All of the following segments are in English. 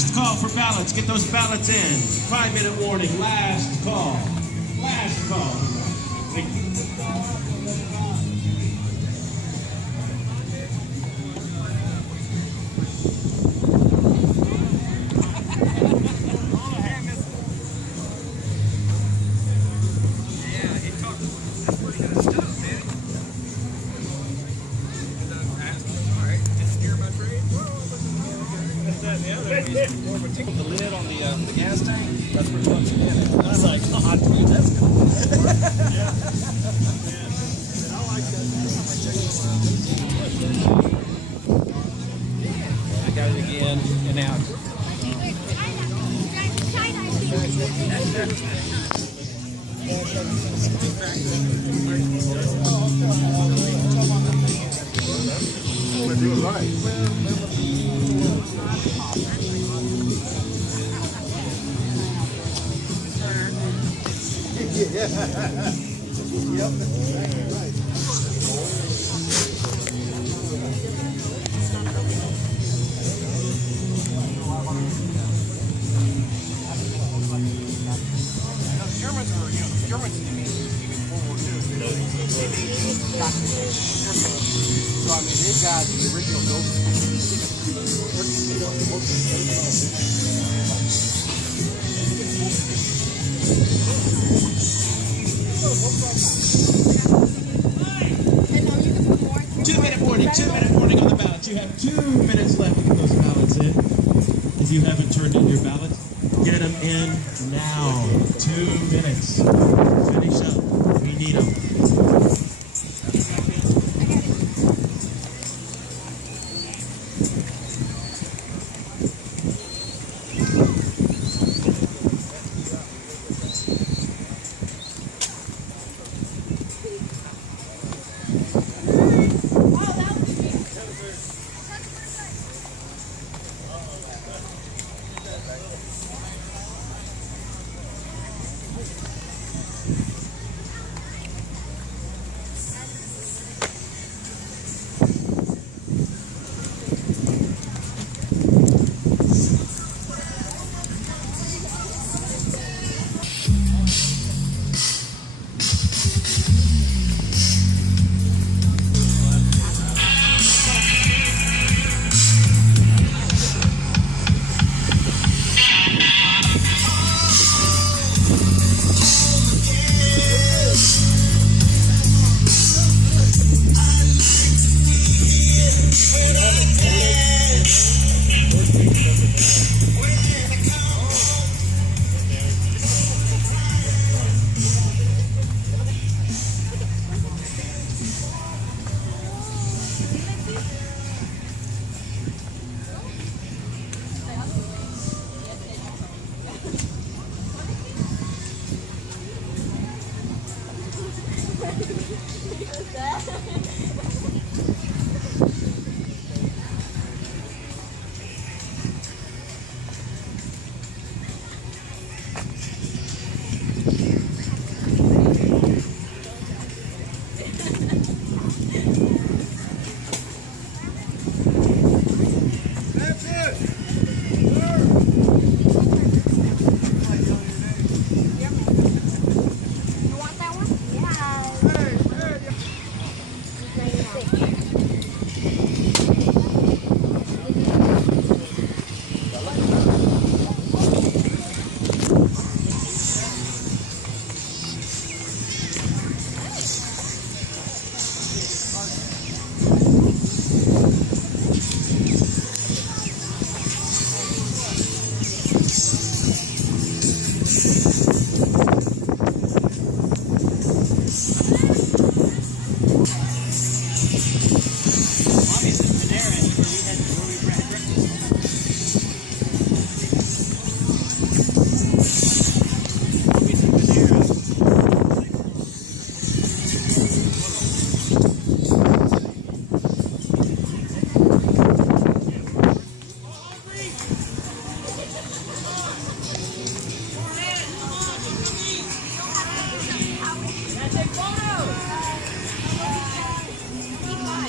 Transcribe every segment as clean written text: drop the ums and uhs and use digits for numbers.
Last call for ballots. Get those ballots in. 5-minute warning. Last call. Last call. Thank you. The lid on the gas tank, that's where it plugs in it. I was like, oh, dude, that's cool. Yeah. I like that. I got it again and out. We're doing right. Yeah. Yep. Right. Germans even World War II. So I mean, they've got the original building. Two-minute warning on the ballots. You have 2 minutes left to get those ballots in. If you haven't turned in your ballots, get them in now. 2 minutes. Finish up. We need them.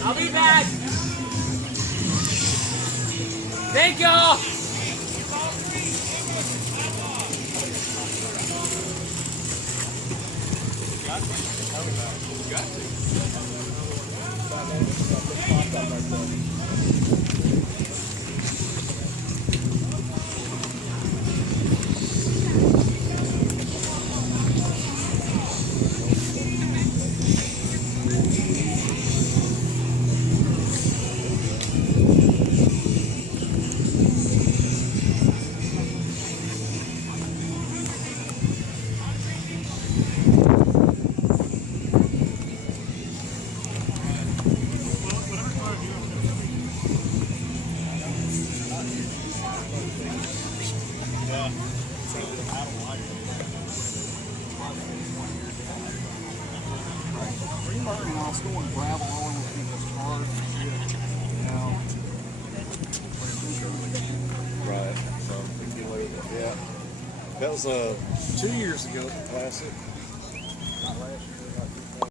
I'll be back. Thank y'all. Remarking while storing gravel all over people's cars and shit. You know. Right. So we can get away with it. Yeah. That was 2 years ago, Classic.